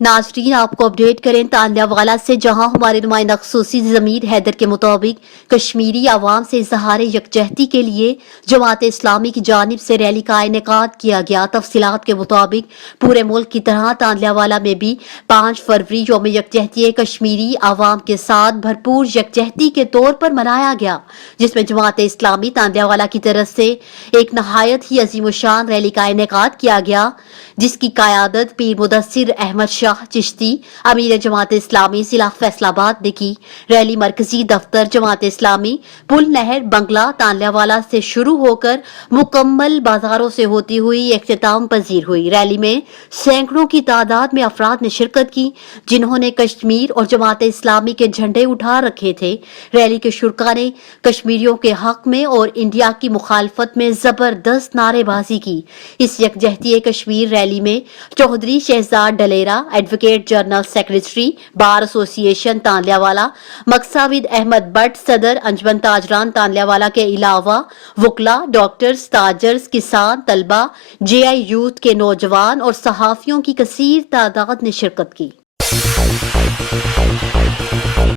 ناظرین آپ کو اپڈیٹ کریں تانیہ والا سے، جہاں ہمارے نمائندہ خصوصی ضمیر حیدر کے مطابق کشمیری عوام سے اظہار یکجہتی کے لیے جماعت اسلامی کی جانب سے ریلی کا انعقاد کیا گیا۔ تفصیلات کے مطابق پورے ملک کی طرح تانیہ والا میں بھی 5 فروری یوم یکجہتی کشمیری عوام کے ساتھ بھرپور یکجہتی کے طور پر منایا گیا، جس میں جماعت اسلامی تانیہ والا کی طرف سے ایک نہایت ہی عظیم الشان ریلی کا انعقاد کیا گیا، جس کی قیادت پیر مدثر احمد شاہ چشتی امیر جماعت اسلامی ضلع فیصل آباد نے کی۔ ریلی مرکزی دفتر جماعت اسلامی پل نہر بنگلہ تانیہ والا سے شروع ہو کر مکمل بازاروں سے ہوتی ہوئی اختتام پذیر ہوئی۔ ریلی میں سینکڑوں کی تعداد میں افراد نے شرکت کی، جنہوں نے کشمیر اور جماعت اسلامی کے جھنڈے اٹھا رکھے تھے۔ ریلی کے شرکاء نے کشمیریوں کے حق میں اور انڈیا کی مخالفت میں زبردست نعرے بازی کی۔ اس یکجہتی کشمیر ریلی میں Chaudhry Shahzad Dalera, advocate general secretary bar association Tania والا، مقصود احمد بٹ، صدر انجمن تاجران تانیہ والا کے علاوہ وکلاء، ڈاکٹرز، تاجرز، کسان، طلباء، جے آئی یوتھ کے نوجوان اور صحافیوں کی کثیر تعداد نے شرکت کی۔